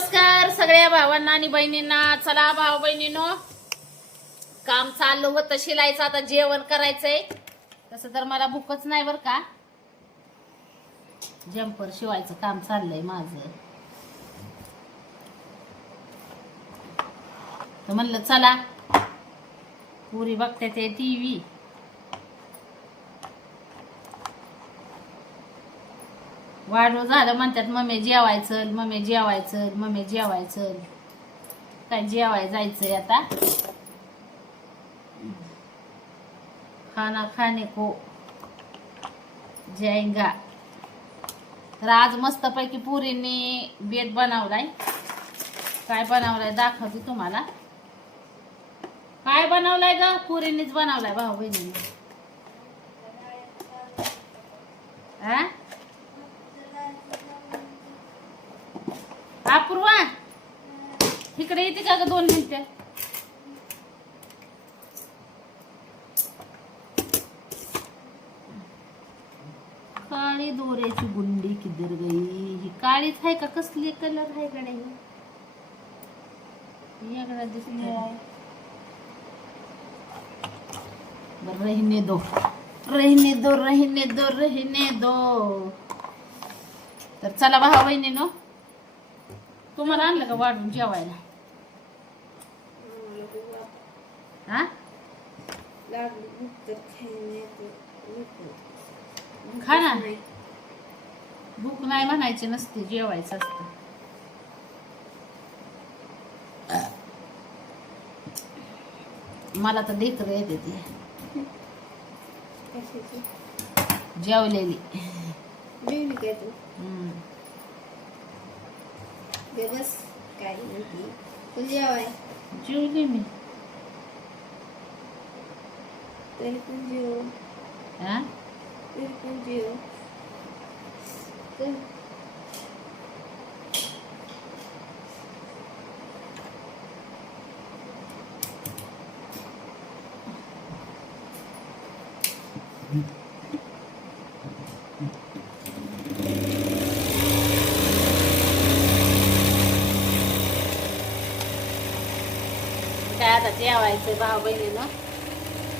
नमस्कार सगळ्या भावांना आणि बहिणींना. चला भाऊ बहिणींनो, काम चाललं होतं शिलायचं, आता जेवण करायचंय. तसं तर मला भूकच नाही बर का. जम्पर शिवायचं काम चाललंय माझं. तर म्हणलं चला, पुरी बघते ते टीव्ही. वाढू झालं म्हणतात मम्मी जेवायचं, मम्मी जेवायचं, मम्मी जेवायचं. काय जेवाय जायचंय आता. खाना खाने को जाएगा. तर आज मस्तपैकी पुरींनी बेत बनवलाय. काय बनवलाय दाखवते तुम्हाला. काय बनवलाय ग? पुरींनीच बनवलाय भाऊ बहिणींनी. हा अपूर्वा, इकडे येते का ग 2 मिनिटं. काळी दोऱ्याची गुंडी किधर गई. ही काळीच आहे का कसली कलर आहे गड्या? याकडे दिसली आहे. बरं रहने दो, रहने दो, रहने दो, रहने दो. तर चला भाऊ बहिणीनो, तुम्हाला आणलं का वाढून जेवायला? हा खा ना. भूक नाही म्हणायची नसते, जेवायचं असतं. मला तर ढेकर येते ती जेवलेली. बस काय तू जेवाय जेवली मी. तरी पण जेव, हा तरी पण जेव. काय आता जेवायचं भाऊ बहिणीनं.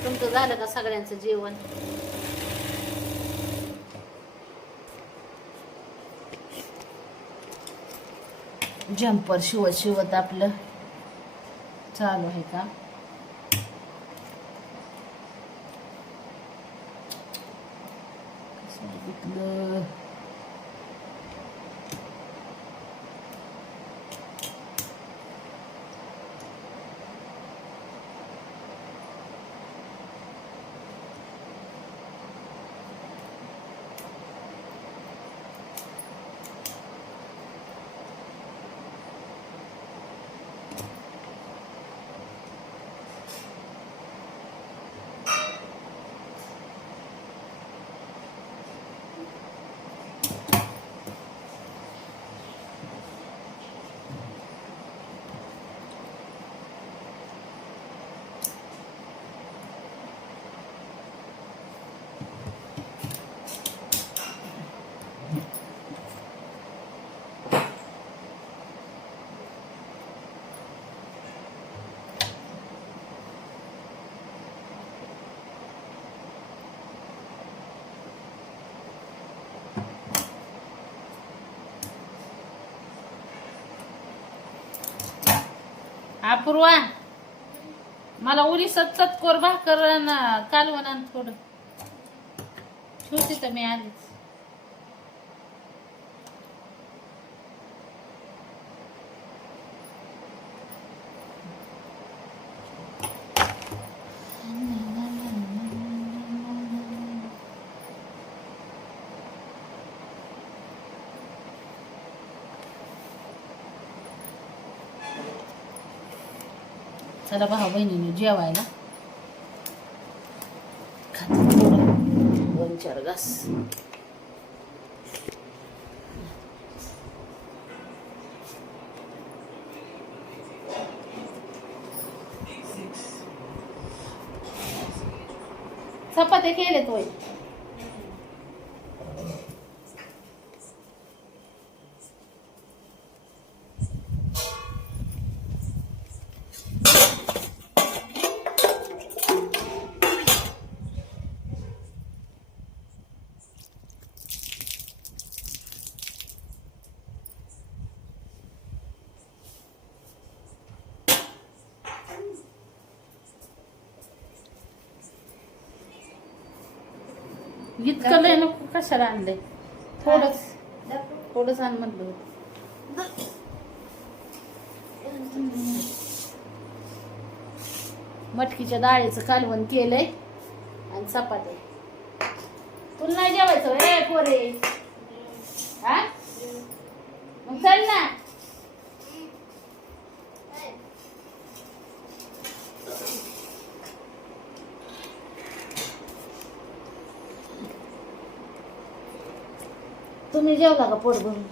तुमचं झालं का सगळ्यांचं जेवण? जम्पर शिवत शिवत आपलं चालू आहे का. सांगितलं अपूर्वा, मला उरी सतत कोर भाकर कालवण आण थोडं. छोटी तर मी आलीच. चला भाऊ बहिणीने जेवायला. खाते थोडं 2-4 घास. चपात्या केले तो. इतकं लय नको कशाला आणलंय थोडंच आण म्हणलं होतं. मटकीच्या डाळीचं कालवण केलंय आणि चपाती. तुला नाही जेवायचं ए पोरे? हा मग चल ना. तुम्ही जेवला का पोट भरून?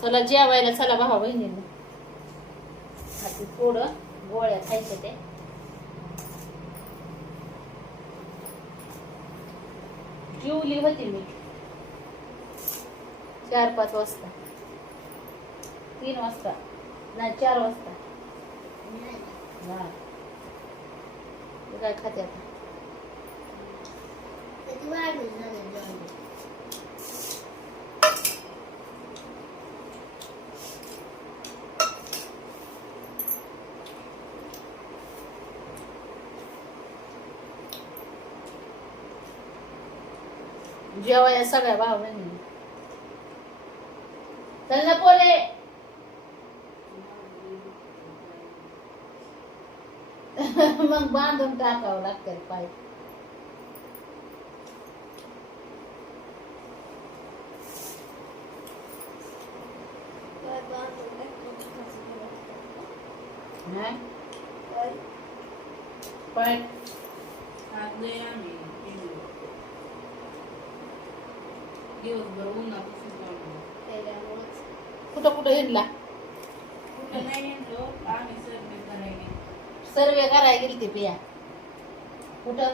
चला जेवायला चला भावा बहिणींना. आता थोडं गोळ्या खायचं ते. जेवली होती मी 4-5 वाजता, 3 वाजता नाही 4 वाजता. हा तू काय खाते आता? जेवाया सगळ्या भाऊ बहिणी. चल ना पोरे. मग बांधून टाकावं लागतं पाय. पाय दिवसभर उन्हापासून कुठं कुठं हिंडला? कुठं नाही म्हणलो आम्ही सर्वे करायला. सर्वे करायला गेली ती पिया. कुठं?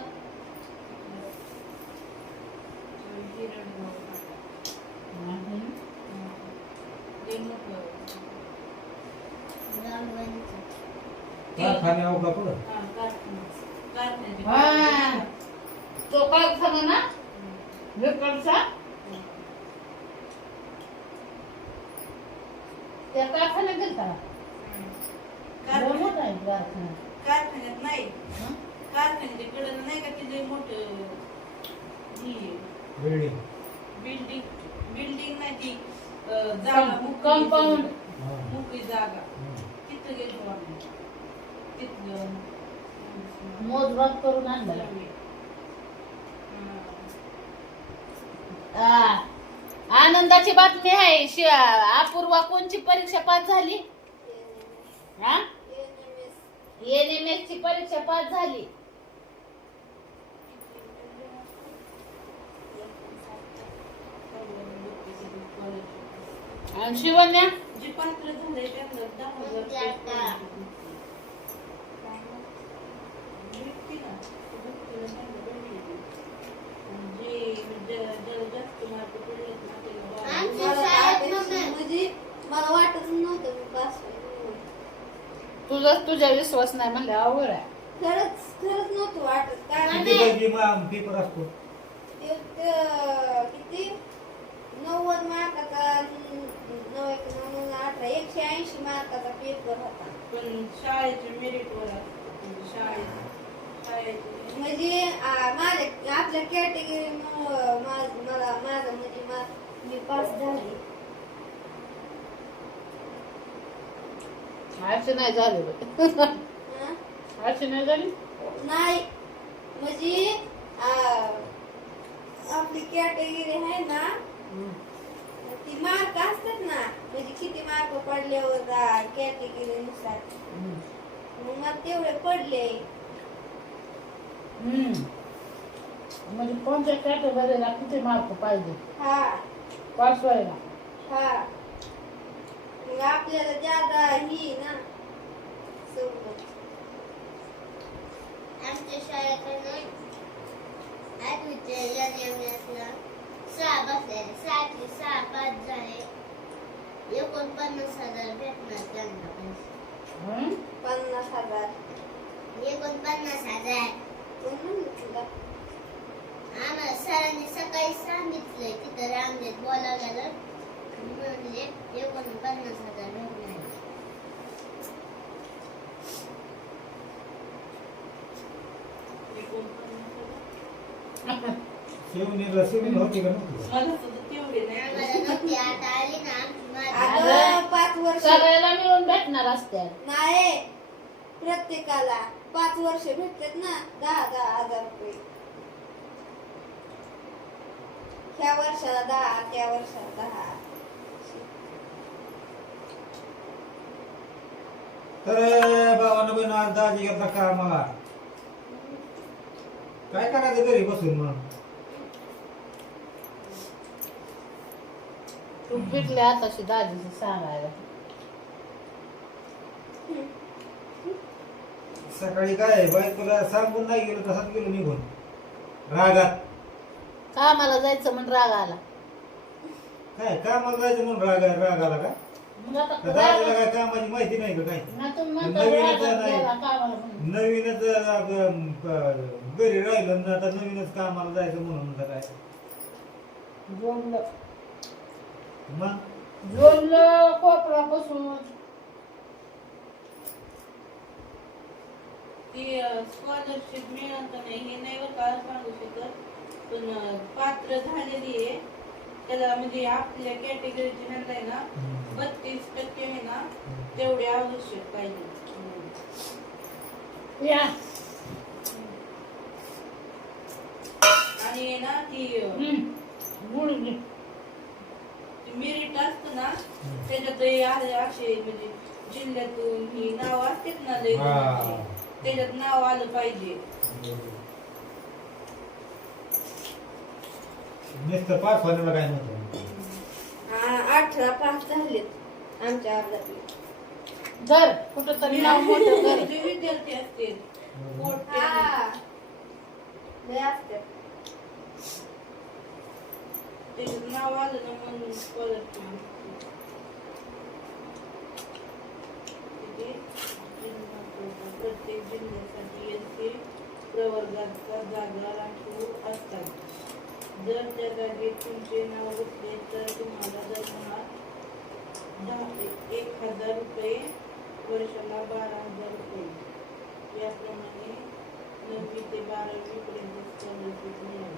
तो कारखाना ना वेकडचा. त्या कारखान्यात गेलता मोठा आहे कारखाना. कारखान्यात नाही, कारखान्याच्या कडे नाही का तिथे मोठं बिल्डिंग बिल्डिंग नाही ती जागा कंपाऊंड मोकळी जागा तिथं गेलो आम्ही. तिथलं मोजमाप करून आणलं. आनंदाची बातमी आहे. अपूर्वा कोणची परीक्षा पास झाली? हा NMS ची परीक्षा पास झाली. आणि शिवन्या जे पात्र झाले त्यांना 10,000 मला वाटत नव्हतं मी पास. तुझा विश्वास नाही म्हणले अवघड आहे. खरंच नव्हतं वाटत. कारण पेपर असतो किती 90 मार्काचा 180 मार्काचा पेपर होता. पण शाळेचे मेरिट वर शाळेचे म्हणजे माझ्या आपल्या कॅटेगरी मला माझं म्हणजे मी पास झाले. अशी नाही झाली. अशी नाही झाली नाही म्हणजे आपली कॅटेगरी आहे ना ती मार्क असतात ना. म्हणजे किती मार्क पडल्यावर कॅटेगरी नुसार मग मला तेवढे पडले. म्हणजे कोणत्या कॅटेगरीला किती मार्क पाहिजे हा पास व्हायला? हा मग आपल्याला ज्यादा ही ना सोबत. आमच्या शाळेकडे 6 बसले 6 पास झाले. 49,000 भेटणार त्यांना पैसे. 50,000 49,000. आम्हाला सरांनी सकाळी सांगितलंय तिथं रांगेत बोलावलेलं शिवणीला शिवणी होती का नव्हती? मला सुद्धा तेवढे नाही अगं 5 वर्ष सगळ्याला मिळून भेटणार असत्यात. नाही, प्रत्येकाला 5 वर्ष भेटतात ना 10,000 रुपये. ह्या वर्षाला 10, त्या वर्षाला 10. तर बाबांना बहीण आज दाजी घेतला का मला काय करायचं घरी बसून मग तू भेटले आताशी दाजीचं सांगायला. सकाळी काय बायकोला सांगून नाही गेलो तसाच गेलो निघून रागात. कामाला जायचं म्हणून राग आला. काय कामाला जायचं म्हणून राग आला का? मग आता तर दाजीला काय कामाची माहिती नाही का काय? ना तुम्ही म्हणता नवीनच रागात नाही. गेला कामाला म्हणून. नवीनच घरी राहिलं ना आता नवीनच कामाला जायचं म्हणून आता काय जोडलं मग कोपरापासून. ती स्कॉलरशिप मिळत नाही हे नाही बरं का सांगू शकत, पण पात्र झालेली आहे त्याला, म्हणजे आपल्या कॅटेगरीची आहे ना 32% आहे ना तेवढे आवश्यक पाहिजे. या आणि आहे ना ती गुळगी मेरिट असतं ना त्याच्यात असे म्हणजे जिल्ह्यातून ही नाव असतात ना लय जणांची, त्याच्यात नाव आलं पाहिजे. नुसतं पास व्हायला काय नव्हतं. 18 पास झालेत आमच्या अर्धातले. घर कुठं तरी नाव मोठं घर. जे विद्यार्थी असतील मोठे हा, लय असतात. त्याच्यात नाव आलं ना म्हणून स्कॉलरशिप. प्रत्येक जिल्ह्यासाठी यांचे प्रवर्गाचा जागा राखीव असतात. जर त्या जागेत तुमचे नाव घेतले तर तुम्हाला दरमहा 1,000 रुपये, वर्षाला 12,000 रुपये याप्रमाणे 9वी ते 12वी पर्यंत स्कॉलरशिप मिळेल.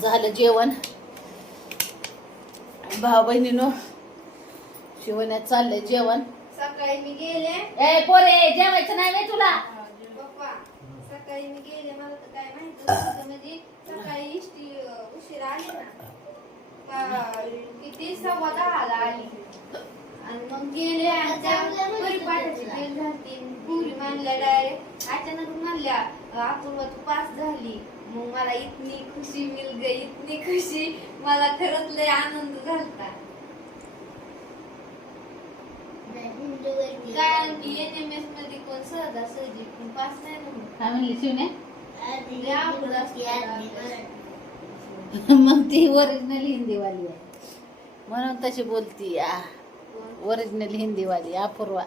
झालं जेवण. भाऊ बहिणीनो शिवण्यात चाललंय जेवण. सकाळी मी गेले, ए पोरे जेवायचं नाही बे तुला. पप्पा सकाळी मी गेले, मला तर काय माहित नव्हतं. म्हणजे सकाळी इष्टी उशिरा आली ना, किती 10:15 आली. आणि मग गेले आणि त्या परिपाठाची बेल झाली. पुरी मानल्या डायरेक्ट अचानक म्हणल्या अपूर्वा तू पास झाली. मग मला इतनी खुशी मिल गई, इतनी खुशी. मला खरंच लय आनंद झालता. कारण की NMS मध्ये कोण सहजासहजी पण पास नाही म्हणून. काय म्हणली शिवण्या? लय अवघड असतं. मग ती ओरिजिनल हिंदीवाली आहे म्हणून तशी बोलती. ओरिजिनल हिंदीवाली अपूर्वा.